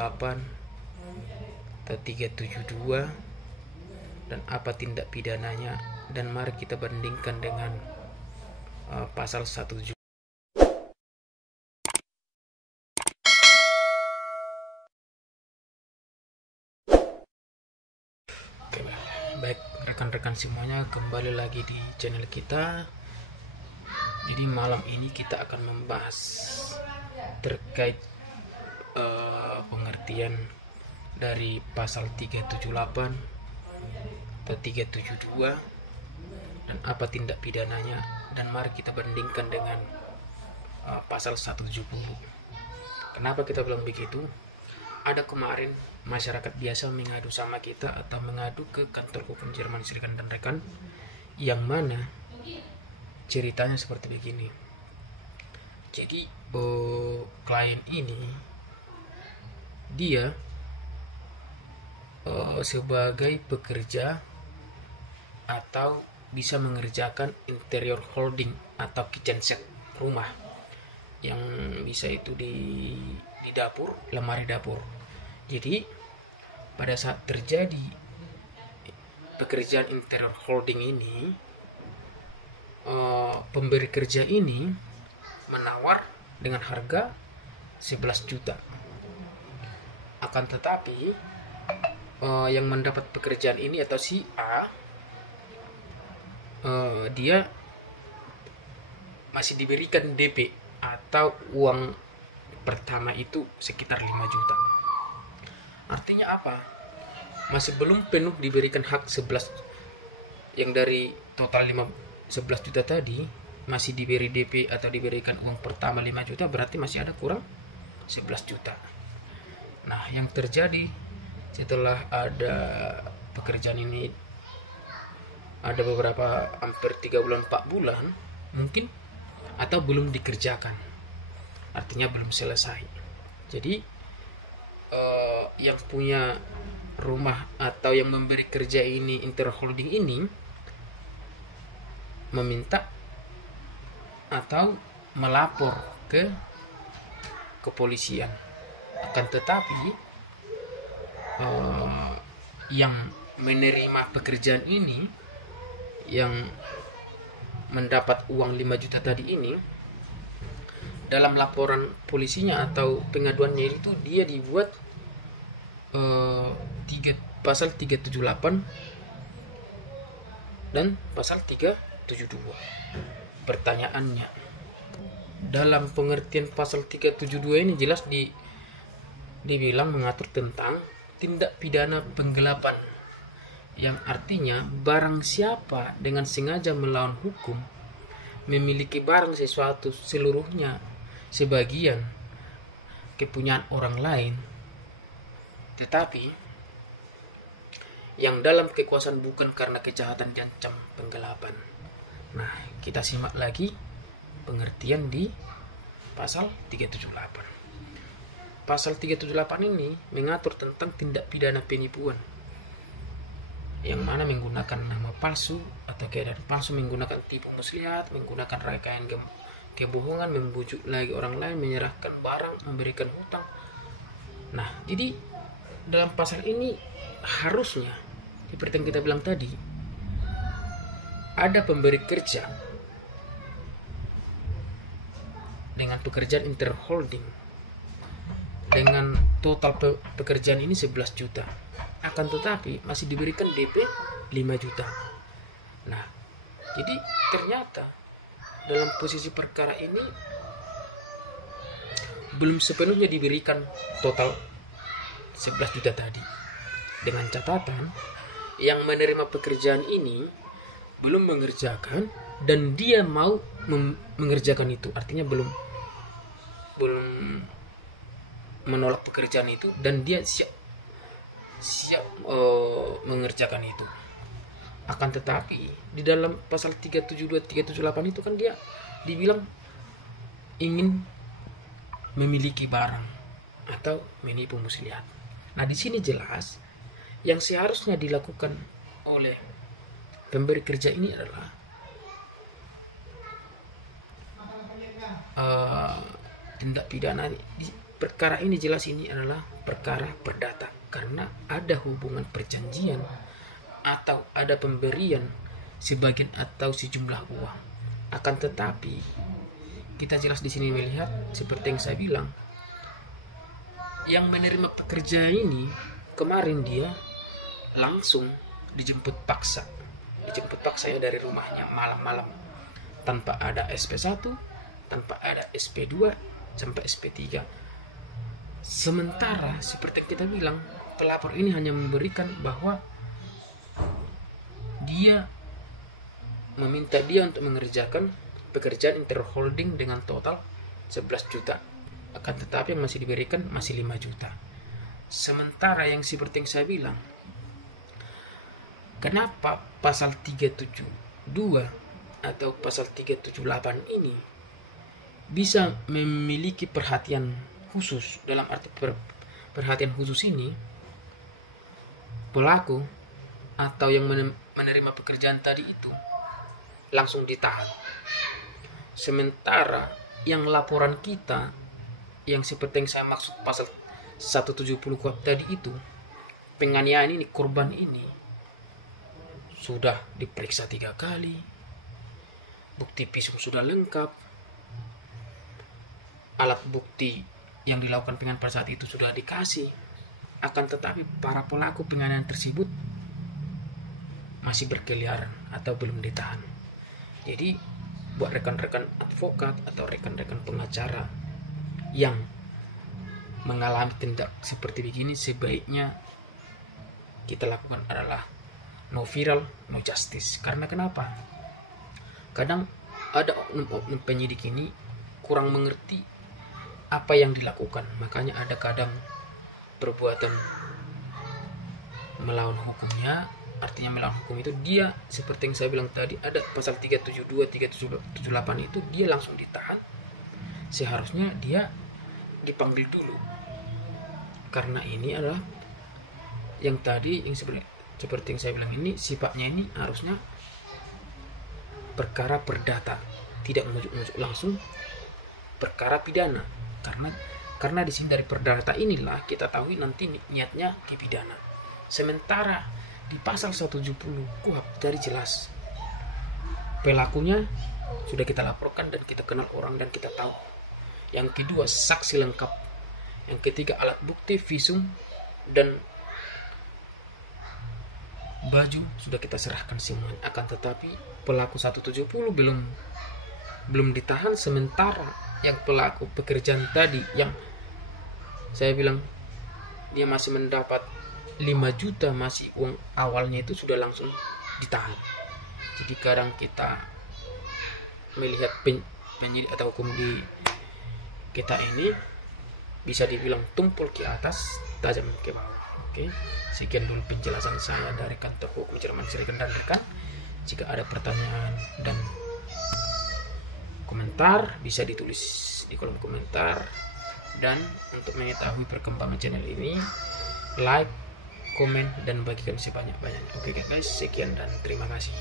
378 atau 372 dan apa tindak pidananya, dan mari kita bandingkan dengan pasal 170. Oke, baik rekan-rekan semuanya, kembali lagi di channel kita. Jadi malam ini kita akan membahas terkait pengertian dari pasal 378 atau 372 dan apa tindak pidananya, dan mari kita bandingkan dengan pasal 170. Kenapa kita bilang begitu? Ada kemarin masyarakat biasa mengadu sama kita atau mengadu ke kantor hukum Jerman Serikat dan rekan, yang mana ceritanya seperti begini. Jadi klien ini dia sebagai pekerja atau bisa mengerjakan interior holding atau kitchen set rumah, yang bisa itu di dapur, lemari dapur. Jadi pada saat terjadi pekerjaan interior holding ini, pemberi kerja ini menawar dengan harga 11 juta. Akan tetapi yang mendapat pekerjaan ini atau si A, dia masih diberikan DP atau uang pertama itu sekitar 5 juta. Artinya apa? Masih belum penuh diberikan hak 11, yang dari total 11 juta tadi masih diberi DP atau diberikan uang pertama 5 juta, berarti masih ada kurang 11 juta. Nah, yang terjadi setelah ada pekerjaan ini ada beberapa hampir 3 bulan 4 bulan mungkin, atau belum dikerjakan, artinya belum selesai. Jadi yang punya rumah atau yang memberi kerja ini, interior holding ini, meminta atau melapor ke kepolisian. Akan tetapi yang menerima pekerjaan ini, yang mendapat uang 5 juta tadi ini, dalam laporan polisinya atau pengaduannya itu dia dibuat pasal 378 dan pasal 372. Pertanyaannya, dalam pengertian pasal 372 ini jelas dibilang mengatur tentang tindak pidana penggelapan, yang artinya barang siapa dengan sengaja melawan hukum memiliki barang sesuatu seluruhnya, sebagian kepunyaan orang lain, tetapi yang dalam kekuasaan bukan karena kejahatan diancam penggelapan. Nah, kita simak lagi pengertian di pasal 378. Pasal 378 ini mengatur tentang tindak pidana penipuan, yang mana menggunakan nama palsu atau keadaan palsu, menggunakan tipu muslihat, menggunakan rangkaian kebohongan, membujuk lagi orang lain, menyerahkan barang, memberikan hutang. Nah, jadi dalam pasal ini harusnya seperti yang kita bilang tadi, ada pemberi kerja dengan pekerjaan interior holding dengan total pekerjaan ini 11 juta. Akan tetapi masih diberikan DP 5 juta. Nah, jadi ternyata dalam posisi perkara ini belum sepenuhnya diberikan total 11 juta tadi. Dengan catatan yang menerima pekerjaan ini belum mengerjakan dan dia mau mengerjakan itu, artinya belum menolak pekerjaan itu dan dia siap mengerjakan itu. Akan tetapi di dalam pasal 372 378 itu kan dia dibilang ingin memiliki barang atau menipu muslihat. Nah, di sini jelas yang seharusnya dilakukan oleh pemberi kerja ini adalah tindak pidana perkara ini jelas ini adalah perkara perdata karena ada hubungan perjanjian atau ada pemberian sebagian atau sejumlah uang. Akan tetapi kita jelas di sini melihat seperti yang saya bilang, yang menerima pekerja ini kemarin dia langsung dijemput paksa ya dari rumahnya malam-malam tanpa ada SP1, tanpa ada SP2 sampai SP3. Sementara seperti kita bilang, pelapor ini hanya memberikan bahwa dia meminta dia untuk mengerjakan pekerjaan interholding dengan total 11 juta. Akan tetapi yang masih diberikan masih 5 juta. Sementara yang seperti yang saya bilang, kenapa pasal 372 atau pasal 378 ini bisa memiliki perhatian khusus? Dalam arti perhatian khusus ini, pelaku atau yang menerima pekerjaan tadi itu langsung ditahan. Sementara yang laporan kita yang seperti yang saya maksud pasal 170 KUHP tadi itu, penganiayaan ini, korban ini sudah diperiksa 3 kali, bukti visum sudah lengkap, alat bukti yang dilakukan penganiayaan pada saat itu sudah dikasih. Akan tetapi para pelaku penganiayaan tersebut masih berkeliaran atau belum ditahan. Jadi buat rekan-rekan advokat atau rekan-rekan pengacara yang mengalami tindak seperti begini, sebaiknya kita lakukan adalah no viral, no justice. Karena kenapa? Kadang ada oknum penyidik ini kurang mengerti apa yang dilakukan. Makanya ada kadang perbuatan melawan hukumnya. Artinya melawan hukum itu dia seperti yang saya bilang tadi, ada pasal 372, 378 itu dia langsung ditahan. Seharusnya dia dipanggil dulu. Karena ini adalah yang tadi yang seperti yang saya bilang ini, sifatnya ini harusnya perkara perdata, tidak menunjuk langsung perkara pidana. Karena di sini dari perdata inilah kita tahu nanti niatnya dipidana. Sementara di pasal 170 KUHP dari jelas pelakunya sudah kita laporkan dan kita kenal orang dan kita tahu. Yang kedua, saksi lengkap. Yang ketiga, alat bukti, visum dan baju sudah kita serahkan semua. Akan tetapi pelaku 170 belum ditahan, sementara yang pelaku pekerjaan tadi yang saya bilang dia masih mendapat 5 juta, masih uang awalnya itu sudah langsung ditahan. Jadi kadang kita melihat penyidik atau hukum di kita ini bisa dibilang tumpul ke atas, tajam ke bawah. Oke, sekian dulu penjelasan saya dari kantor hukum Jerman Siregar dan rekan. Jika ada pertanyaan dan komentar bisa ditulis di kolom komentar. Dan untuk mengetahui perkembangan channel ini, like, komen, dan bagikan sebanyak-banyaknya. Oke guys, sekian dan terima kasih.